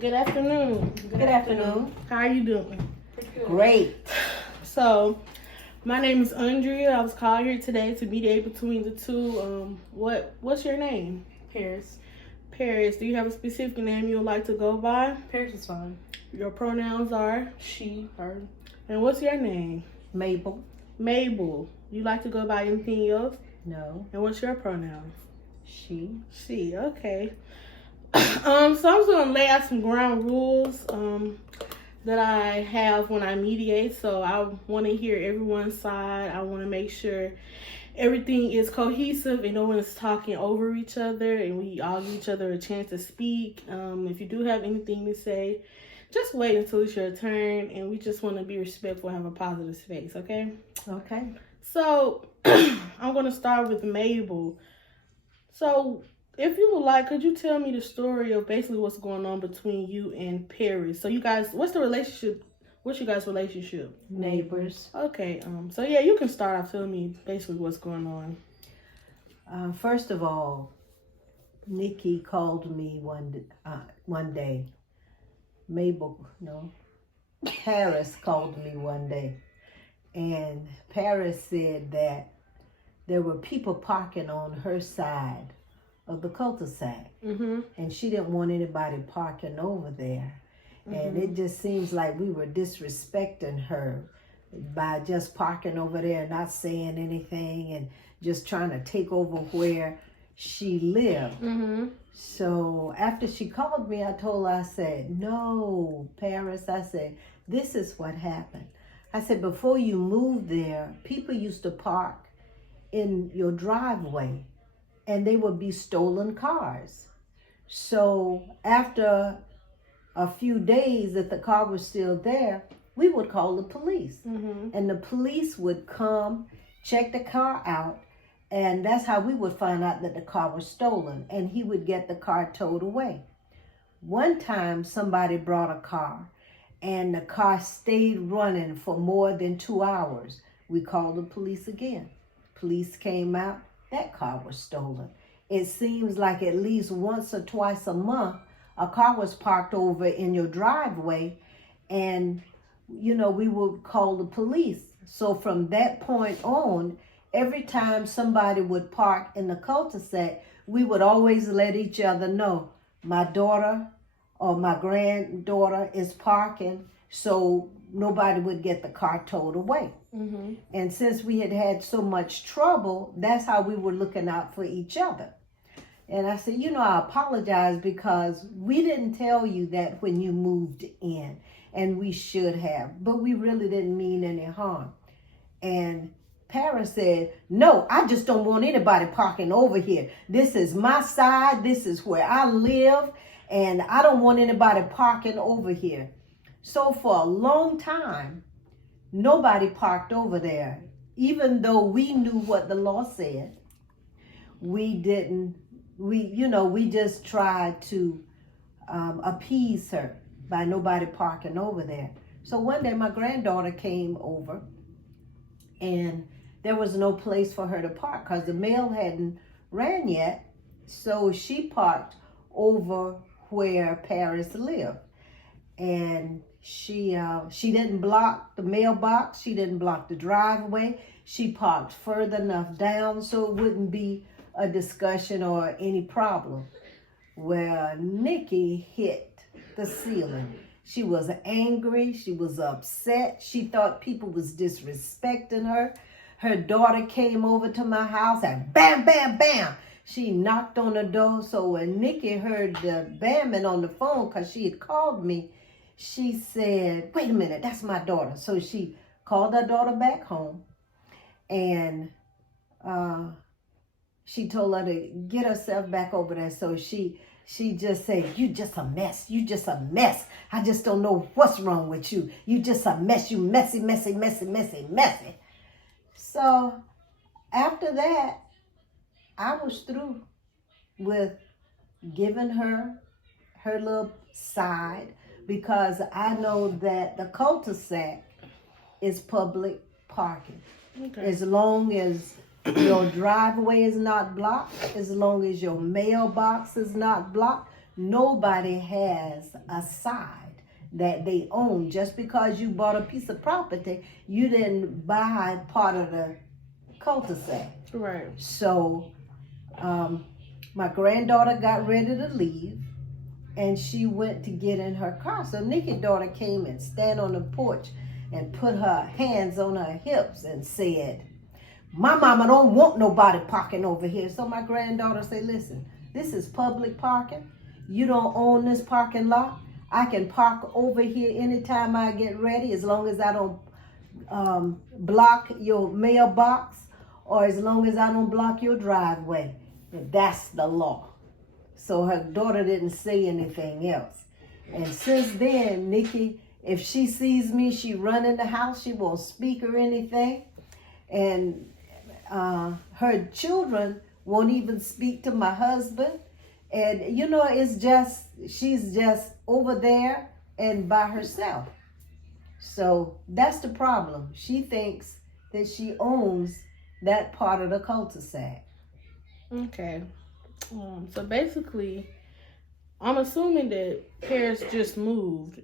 Good afternoon. Good afternoon. How are you doing? Great. So, my name is Andrea. I was called here today to mediate between the two. What's your name? Paris. Paris. Do you have a specific name you would like to go by? Paris is fine. Your pronouns are? She, her. And what's your name? Mabel. Mabel. You like to go by anything else? No. And what's your pronouns? She. She. Okay. So I'm just gonna lay out some ground rules that I have when I mediate. So I want to hear everyone's side. I want to make sure everything is cohesive and no one is talking over each other, and we all give each other a chance to speak. If you do have anything to say, just wait until it's your turn, and we just want to be respectful and have a positive space. Okay. Okay. So I'm gonna start with Mabel. So, if you would like, could you tell me the story of basically what's going on between you and Paris? So you guys, what's the relationship? What's your guys' relationship? Neighbors. Okay. So yeah, you can start off telling me basically what's going on. First of all, Nikki called me one day. Paris called me one day. And Paris said that there were people parking on her side of the cul-de-sac. Mm-hmm. And she didn't want anybody parking over there. And it just seems like we were disrespecting her by just parking over there and not saying anything and just trying to take over where she lived. Mm-hmm. So after she called me, I told her, I said, no, Paris, I said, this is what happened. I said, before you moved there, people used to park in your driveway and they would be stolen cars. So after a few days that the car was still there, we would call the police. Mm-hmm. And the police would come, check the car out, and that's how we would find out that the car was stolen, and he would get the car towed away. One time somebody brought a car and the car stayed running for more than 2 hours. We called the police again. Police came out, that car was stolen. It seems like at least once or twice a month, a car was parked over in your driveway, and, we would call the police. So from that point on, every time somebody would park in the cul-de-sac, we would always let each other know, my daughter or my granddaughter is parking, so nobody would get the car towed away. Mm-hmm. And since we had had so much trouble, that's how we were looking out for each other. And I said, I apologize because we didn't tell you that when you moved in, and we should have, but we really didn't mean any harm. And Paris said, no, I just don't want anybody parking over here. This is my side. This is where I live, and I don't want anybody parking over here. So for a long time, nobody parked over there. Even though we knew what the law said, we just tried to appease her by nobody parking over there. So one day my granddaughter came over, and there was no place for her to park because the mail hadn't ran yet. So she parked over where Paris lived. And she didn't block the mailbox. She didn't block the driveway. She parked further enough down so it wouldn't be a discussion or any problem. Well, Nikki hit the ceiling. She was angry. She was upset. She thought people was disrespecting her. Her daughter came over to my house and bam, bam, bam. She knocked on the door. So when Nikki heard the bamming on the phone, because she had called me, she said, wait a minute, that's my daughter. So she called her daughter back home, and she told her to get herself back over there. So she just said, you just a mess. You just a mess. I just don't know what's wrong with you. You just a mess. You messy, messy, messy, messy, messy. So after that, I was through with giving her little side, because I know that the cul-de-sac is public parking. Okay. As long as your driveway is not blocked, as long as your mailbox is not blocked, nobody has a side that they own. Just because you bought a piece of property, you didn't buy part of the cul-de-sac. Right. So my granddaughter got ready to leave, and she went to get in her car. So Nikki's daughter came and stand on the porch and put her hands on her hips and said, "My mama don't want nobody parking over here." So my granddaughter said, "Listen, this is public parking. You don't own this parking lot. I can park over here anytime I get ready, as long as I don't block your mailbox, or as long as I don't block your driveway." And that's the law. So her daughter didn't say anything else. And since then, Nikki, if she sees me, she run in the house. She won't speak or anything. And her children won't even speak to my husband. And, you know, it's just, she's just over there and by herself. So that's the problem. She thinks that she owns that part of the cul-de-sac. Okay. So basically, I'm assuming that Paris just moved.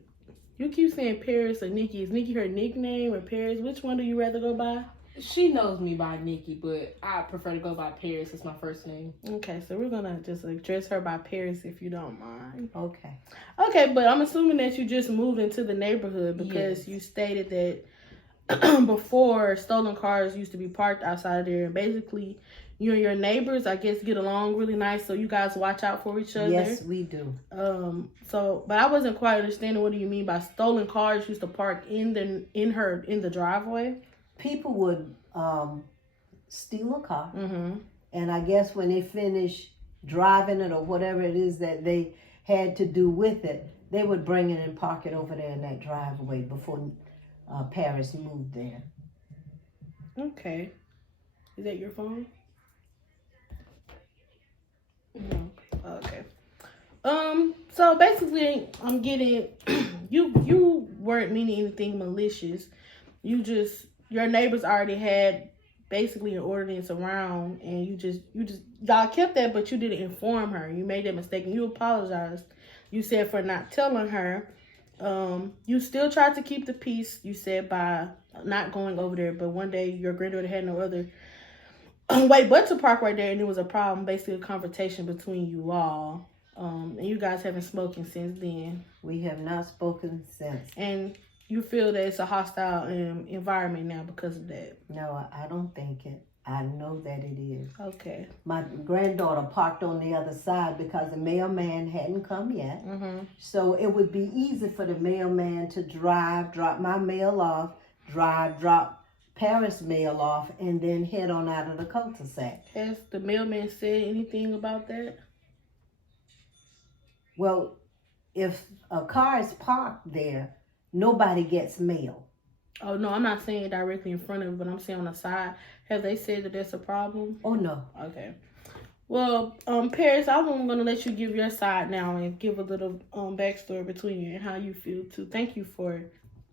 You keep saying Paris or Nikki. Is Nikki her nickname or Paris? Which one do you rather go by? She knows me by Nikki, but I prefer to go by Paris. It's my first name. Okay, so we're gonna just address her by Paris if you don't mind. Okay. Okay, but I'm assuming that you just moved into the neighborhood because Yes. you stated that before stolen cars used to be parked outside there, and basically you and your neighbors, I guess, get along really nice, so you guys watch out for each other. Yes, we do. But I wasn't quite understanding, what do you mean by stolen cars used to park in the driveway? People would steal a car, Mm-hmm. and I guess when they finish driving it or whatever it is that they had to do with it, they would bring it and park it over there in that driveway before Paris moved there. Okay. Is that your phone? No. Okay. So basically, I'm getting you weren't meaning anything malicious. Your neighbors already had basically an ordinance around, and y'all kept that, but you didn't inform her. You made that mistake, and you apologized. You said for not telling her. You still tried to keep the peace, you said, by not going over there, but one day your granddaughter had no other way but to park right there, and it was a problem, basically a confrontation between you all. And you guys haven't spoken since then. We have not spoken since. And you feel that it's a hostile environment now because of that. No, I don't think it. I know that it is. Okay. My granddaughter parked on the other side because the mailman hadn't come yet. Mm-hmm. So it would be easy for the mailman to drive, drop my mail off, drop Paris mail off, and then head on out of the cul-de-sac. Has the mailman said anything about that? Well, if a car is parked there, nobody gets mail. Oh, no, I'm not saying directly in front of it, but I'm saying on the side. Have they said that that's a problem? Oh, no. Okay. Well, Paris, I'm going to let you give your side now and give a little backstory between you and how you feel, too. Thank you for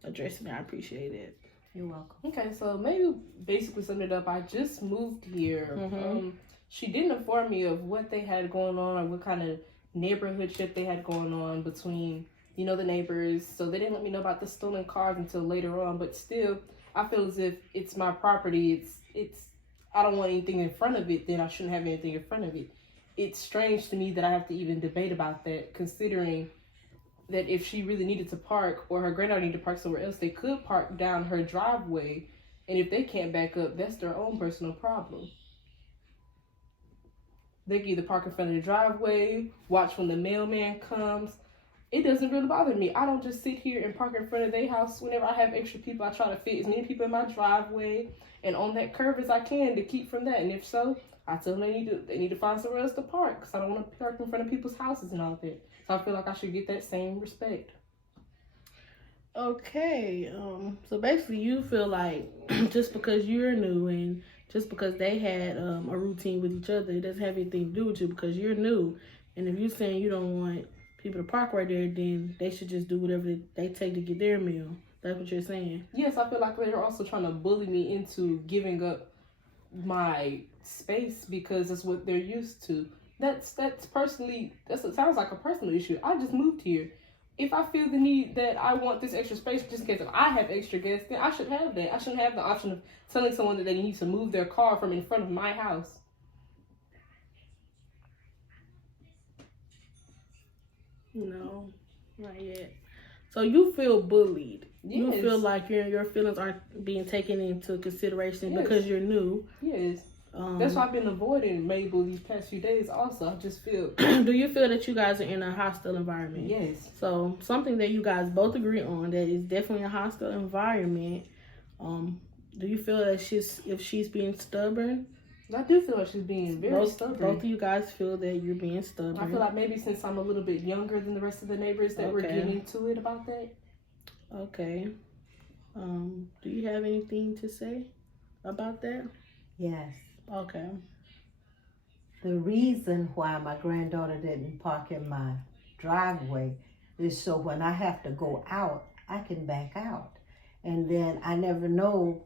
addressing it. I appreciate it. You're welcome. Okay, so maybe basically sum it up. I just moved here. Mm-hmm. She didn't inform me of what they had going on or what kind of neighborhood shit they had going on between, you know, the neighbors. So they didn't let me know about the stolen cars until later on. But still, I feel as if it's my property. It's I don't want anything in front of it, then I shouldn't have anything in front of it. It's strange to me that I have to even debate about that, considering that if she really needed to park or her granddaughter needed to park somewhere else, they could park down her driveway. And if they can't back up, that's their own personal problem. They can either park in front of the driveway, watch when the mailman comes. It doesn't really bother me. I don't just sit here and park in front of their house. Whenever I have extra people, I try to fit as many people in my driveway and on that curve as I can to keep from that. And if so, I tell them they need to find somewhere else to park, because I don't want to park in front of people's houses and all that. So I feel like I should get that same respect. Okay. So basically you feel like just because you're new and just because they had a routine with each other, it doesn't have anything to do with you because you're new. And if you're saying you don't want people to park right there, then they should just do whatever they take to get their meal. That's what you're saying. Yes, I feel like they're also trying to bully me into giving up my space because that's what they're used to. That's personally, it sounds like a personal issue. I just moved here. If I feel the need that I want this extra space just in case if I have extra guests, then I should have that. I shouldn't have the option of telling someone that they need to move their car from in front of my house. No, not yet. So you feel bullied. Yes. You feel like your feelings aren't being taken into consideration because you're new. Yes. That's why I've been avoiding Mabel these past few days also. I just feel... Do you feel that you guys are in a hostile environment? Yes. So something that you guys both agree on, that is definitely a hostile environment. Do you feel that if she's being stubborn? I do feel like she's being very stubborn. Both of you guys feel that you're being stubborn. I feel like maybe since I'm a little bit younger than the rest of the neighbors that we're getting to it about that. Okay. Do you have anything to say about that? Yes. Okay. The reason why my granddaughter didn't park in my driveway is so when I have to go out, I can back out. And then I never know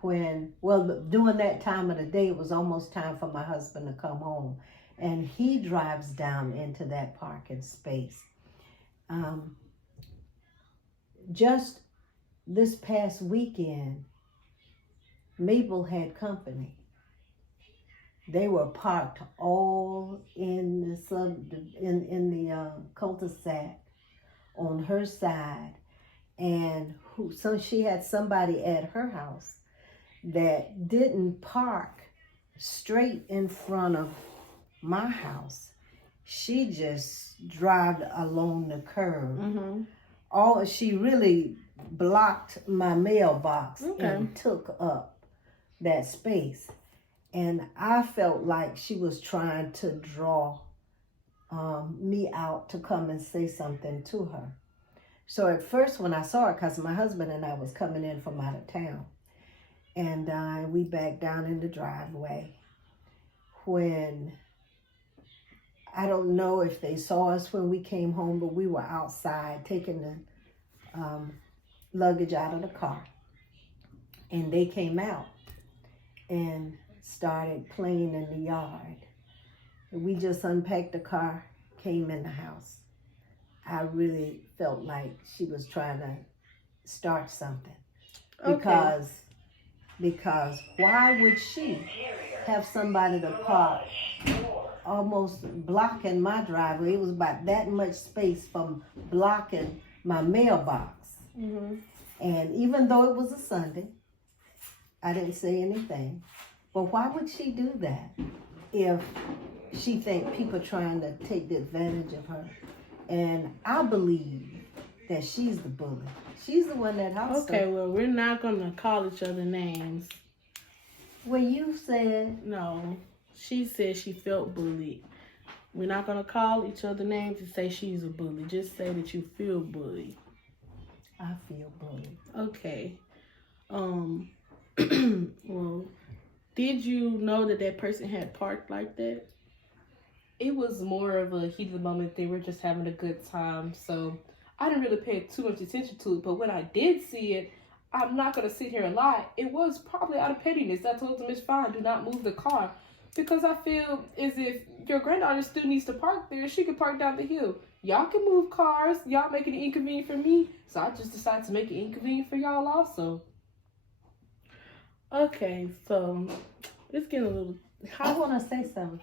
when, during that time of the day, it was almost time for my husband to come home. And he drives down into that parking space. Just this past weekend, Mabel had company. They were parked all in the cul-de-sac on her side, and so she had somebody at her house that didn't park straight in front of my house. She just drove along the curb. Mm-hmm. She really blocked my mailbox and took up that space. And I felt like she was trying to draw me out to come and say something to her. So at first when I saw it, because my husband and I was coming in from out of town, and we backed down in the driveway. When, I don't know if they saw us when we came home, but we were outside taking the luggage out of the car. And they came out and started playing in the yard. We just unpacked the car, came in the house. I really felt like she was trying to start something. Because why would she have somebody to park almost blocking my driveway? It was about that much space from blocking my mailbox. Mm-hmm. And even though it was a Sunday, I didn't say anything. But why would she do that if she think people trying to take the advantage of her? And I believe that she's the bully. She's the one that hostile. Okay, well, we're not going to call each other names. Well, you said... No, she said she felt bullied. We're not going to call each other names and say she's a bully. Just say that you feel bullied. I feel bullied. Okay. Well... Did you know that person had parked like that? It was more of a heat of the moment. They were just having a good time. So I didn't really pay too much attention to it. But when I did see it, I'm not going to sit here and lie. It was probably out of pettiness. I told them it's fine. Do not move the car. Because I feel as if your granddaughter still needs to park there. She could park down the hill. Y'all can move cars. Y'all making it inconvenient for me. So I just decided to make it inconvenient for y'all also. Okay, so it's getting a little... I want to say something.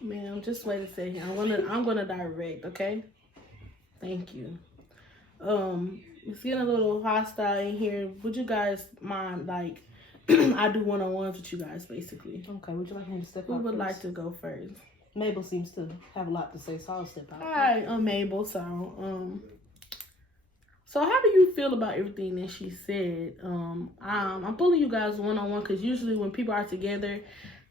Ma'am, just wait a second. I'm gonna direct, okay? Thank you. It's getting a little hostile in here. Would you guys mind, like, I do one-on-ones with you guys, basically. Okay, would you like me to step out? Who would like to go first? Mabel seems to have a lot to say, so I'll step out. Hi, I'm Mabel. So how do you feel about everything that she said? I'm pulling you guys one-on-one because usually when people are together,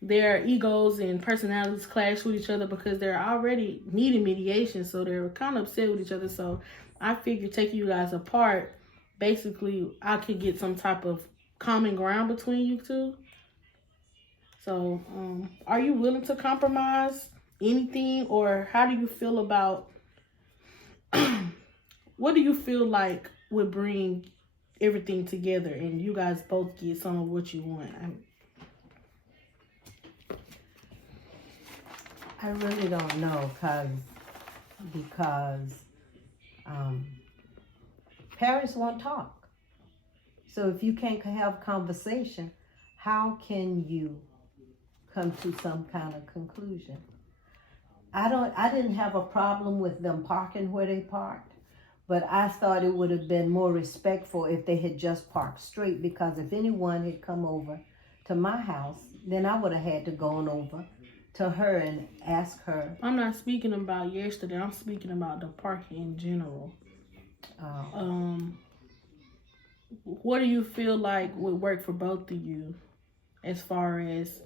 their egos and personalities clash with each other because they're already needing mediation. So they're kind of upset with each other. So I figured taking you guys apart, basically I could get some type of common ground between you two. So are you willing to compromise anything, or how do you feel about... What do you feel like would bring everything together and you guys both get some of what you want? I really don't know because parents won't talk. So if you can't have conversation, how can you come to some kind of conclusion? I didn't have a problem with them parking where they parked, but I thought it would have been more respectful if they had just parked straight, because if anyone had come over to my house, then I would have had to go on over to her and ask her. I'm not speaking about yesterday. I'm speaking about the parking in general. What do you feel like would work for both of you as far as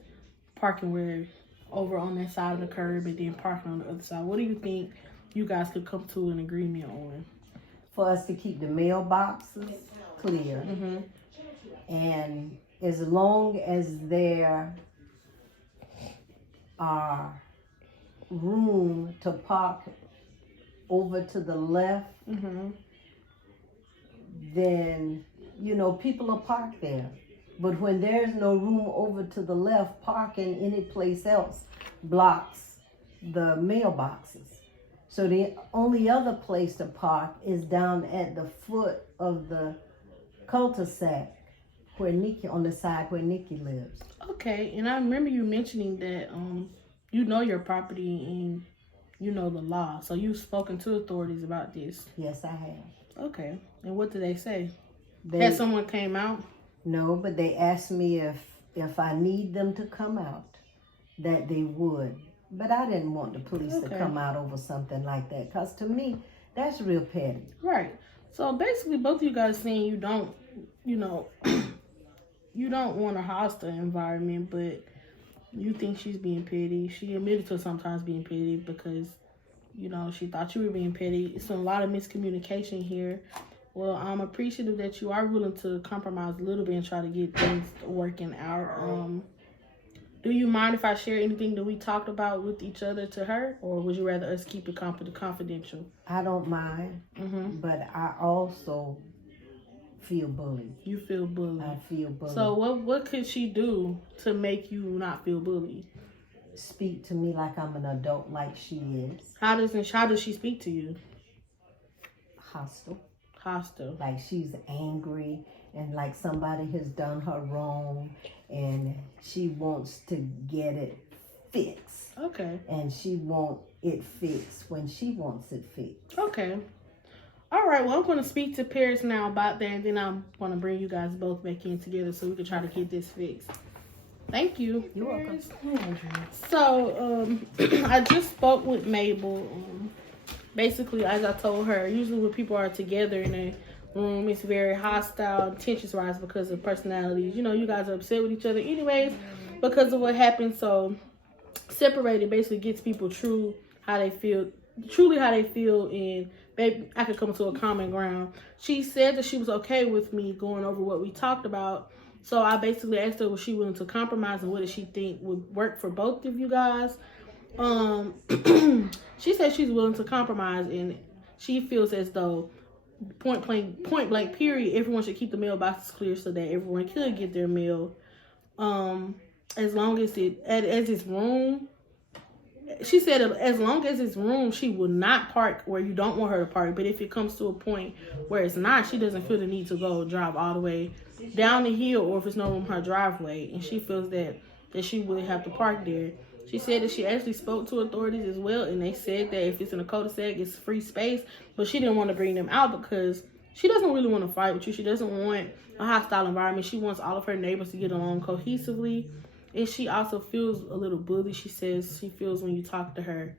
parking where over on that side of the curb and then parking on the other side? What do you think you guys could come to an agreement on? For us to keep the mailboxes clear, and as long as there are room to park over to the left, then people are parked there. But when there's no room over to the left, parking any place else blocks the mailboxes. So the only other place to park is down at the foot of the cul-de-sac where Nikki, on the side where Nikki lives. Okay, and I remember you mentioning that you know your property and you know the law. So you've spoken to authorities about this. Yes, I have. Okay, and what did they say? Has someone came out? No, but they asked me if I need them to come out, that they would. But I didn't want the police to come out over something like that, because to me, that's real petty. Right. So basically, both of you guys saying you don't, you don't want a hostile environment, but you think she's being petty. She admitted to sometimes being petty because, she thought you were being petty. It's a lot of miscommunication here. Well, I'm appreciative that you are willing to compromise a little bit and try to get things working out. Do you mind if I share anything that we talked about with each other to her, or would you rather us keep it confidential? I don't mind, but I also feel bullied. You feel bullied. I feel bullied. So what could she do to make you not feel bullied? Speak to me like I'm an adult, like she is. How does she speak to you? Hostile. Like she's angry and like somebody has done her wrong and she wants to get it fixed. Okay. And she wants it fixed when she wants it fixed. Okay. All right. Well, I'm going to speak to Paris now about that, and then I'm going to bring you guys both back in together so we can try to get this fixed. Thank you. You're welcome. So, I just spoke with Mabel. Basically, as I told her, usually when people are together in a room, it's very hostile, tensions rise because of personalities. You guys are upset with each other anyways because of what happened. So, separated basically gets people truly how they feel, and maybe I could come to a common ground. She said that she was okay with me going over what we talked about. So I basically asked her, was she willing to compromise, and what did she think would work for both of you guys? She said she's willing to compromise, and she feels as though point blank period, everyone should keep the mailboxes clear so that everyone could get their mail. As long as it's room. She said as long as it's room, she will not park where you don't want her to park. But if it comes to a point where it's not, she doesn't feel the need to go drive all the way down the hill, or if it's no room in her driveway, and she feels that she would have to park there. She said that she actually spoke to authorities as well, and they said that if it's in a cul-de-sac, it's free space, but she didn't want to bring them out because she doesn't really want to fight with you. She doesn't want a hostile environment. She wants all of her neighbors to get along cohesively, and she also feels a little bullied. She says she feels when you talk to her,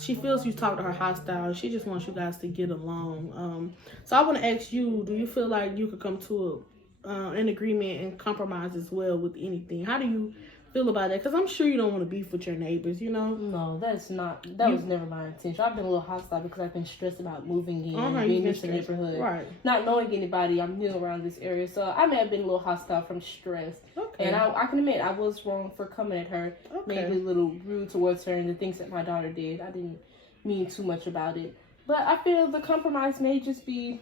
she feels you talk to her hostile. She just wants you guys to get along. So I want to ask you, do you feel like you could come to an agreement and compromise as well with anything? How do you feel about that? Because I'm sure you don't want to beef with your neighbors, No, that was never my intention. I've been a little hostile because I've been stressed about moving in, being in the neighborhood, right? Not knowing anybody. I'm new around this area, so I may have been a little hostile from stress. Okay. And I can admit I was wrong for coming at her, maybe a little rude towards her and the things that my daughter did. I didn't mean too much about it, but I feel the compromise may just be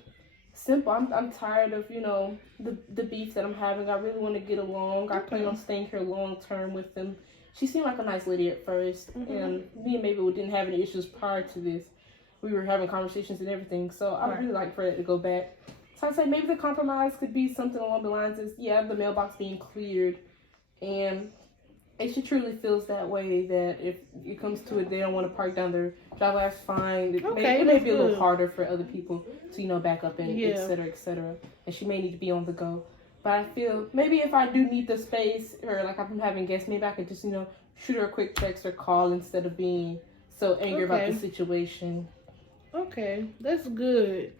simple. I'm tired of the beef that I'm having. I really want to get along. I plan on staying here long term with them she seemed like a nice lady at first, Mm-hmm. and me and Mabel didn't have any issues prior to this. We were having conversations and everything, so I would really like for it to go back. So I'd say maybe the compromise could be something along the lines is, yeah, the mailbox being cleared, and if she truly feels that way, that if it comes to it, they don't want to park down their driveway, that's fine. It may be a little harder for other people to, back up and et cetera, and she may need to be on the go. But I feel maybe if I do need the space, or like I'm having guests, maybe I could just, shoot her a quick text or call instead of being so angry about the situation. Okay, that's good.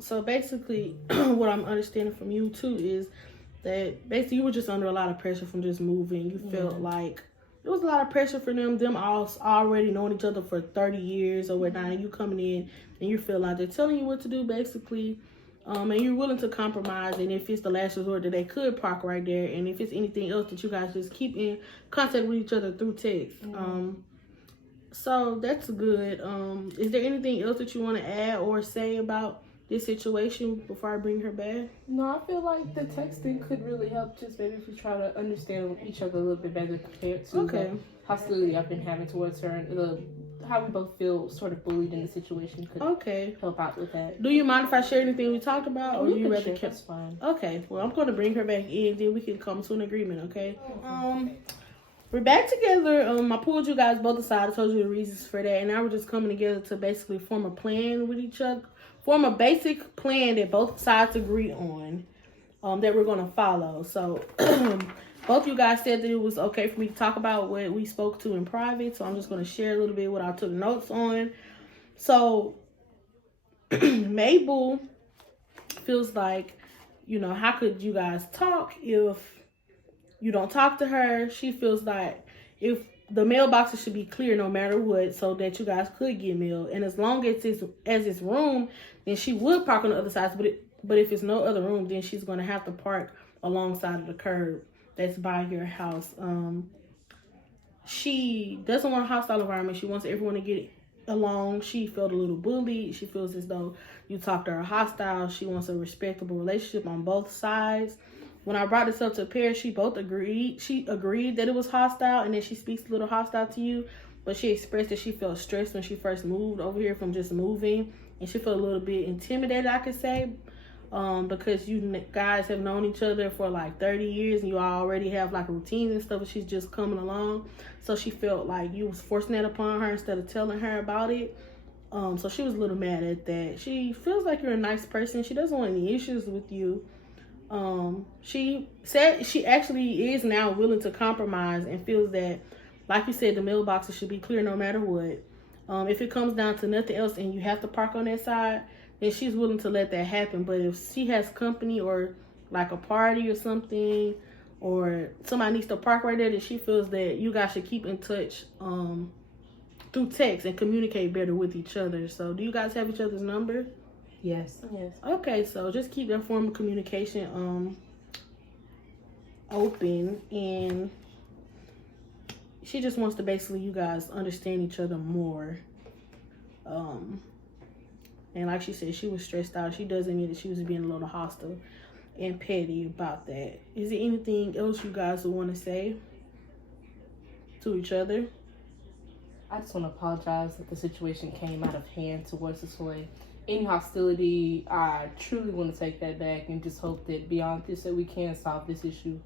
So basically, what I'm understanding from you too is that basically you were just under a lot of pressure from just moving. You felt like it was a lot of pressure for them all already knowing each other for 30 years or whatnot, and you coming in and you feel like they're telling you what to do basically, and you're willing to compromise, and if it's the last resort that they could park right there, and if it's anything else that you guys just keep in contact with each other through text. So that's good. Is there anything else that you want to add or say about this situation before I bring her back? No, I feel like the texting could really help, just maybe if we try to understand each other a little bit better compared to the hostility I've been having towards her, and how we both feel sort of bullied in the situation could help out with that. Do you mind if I share anything we talked about, or you rather That's fine. Okay, well, I'm going to bring her back in, then we can come to an agreement, okay? We're back together. I pulled you guys both aside. I told you the reasons for that, and now we're just coming together to basically form a plan with each other. Form a basic plan that both sides agree on, that we're going to follow. So both you guys said that it was okay for me to talk about what we spoke to in private. So I'm just going to share a little bit what I took notes on. So Mabel feels like, how could you guys talk if you don't talk to her? She feels like if the mailboxes should be clear no matter what, so that you guys could get mail. And as long as it's room, then she would park on the other side. But if it's no other room, then she's going to have to park alongside of the curb that's by your house. She doesn't want a hostile environment. She wants everyone to get along. She felt a little bullied. She feels as though you talked to her hostile. She wants a respectable relationship on both sides. When I brought this up to Paris, she agreed that it was hostile, and then she speaks a little hostile to you, but she expressed that she felt stressed when she first moved over here from just moving, and she felt a little bit intimidated, I could say, because you guys have known each other for like 30 years, and you already have like routines and stuff, and she's just coming along, so she felt like you was forcing that upon her instead of telling her about it. So she was a little mad at that. She feels like you're a nice person. She doesn't want any issues with you. She said she actually is now willing to compromise and feels that, like you said, the mailboxes should be clear no matter what. If it comes down to nothing else and you have to park on that side, then she's willing to let that happen. But if she has company or like a party or something, or somebody needs to park right there, then she feels that you guys should keep in touch through text and communicate better with each other. So do you guys have each other's number? Yes. Okay, so just keep that form of communication open, and she just wants to basically you guys understand each other more. And like she said, she was stressed out. She doesn't mean that she was being a little hostile and petty about that. Is there anything else you guys would want to say to each other? I just want to apologize that the situation came out of hand towards this way. Any hostility, I truly want to take that back and just hope that beyond this that we can solve this issue.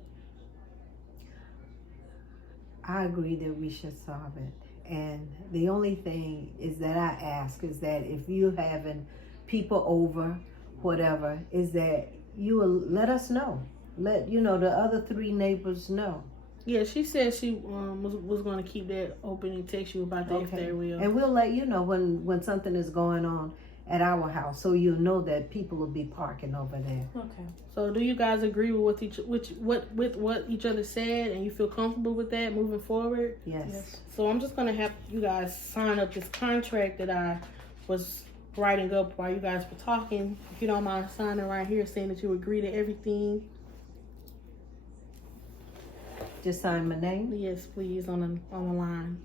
I agree that we should solve it. And the only thing is that I ask is that if you having people over, whatever, is that you will let us know. Let the other 3 neighbors know. Yeah, she said she was going to keep that open and text you about that if they will. And we'll let you know when something is going on at our house, so you'll know that people will be parking over there. Okay. So do you guys agree with what each other said, and you feel comfortable with that moving forward? Yes. So I'm just gonna have you guys sign up this contract that I was writing up while you guys were talking. If you don't mind signing right here, saying that you agree to everything. Just sign my name. Yes, please, on the line.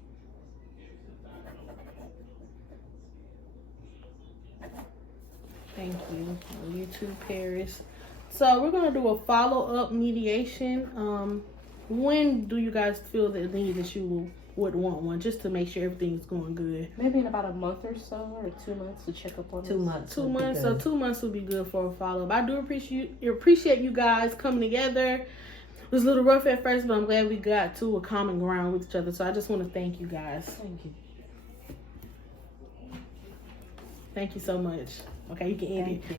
Thank you. You too, Paris. So we're gonna do a follow-up mediation. when do you guys feel the need that you would want one, just to make sure everything's going good? Maybe in about a month or so, or 2 months to check up on 2 months. 2 would be months. So good. 2 months would be good for a follow-up. I do appreciate you guys coming together. It was a little rough at first, but I'm glad we got to a common ground with each other. So I just want to thank you guys. Thank you. Thank you so much. Okay, you can end it. Thank you.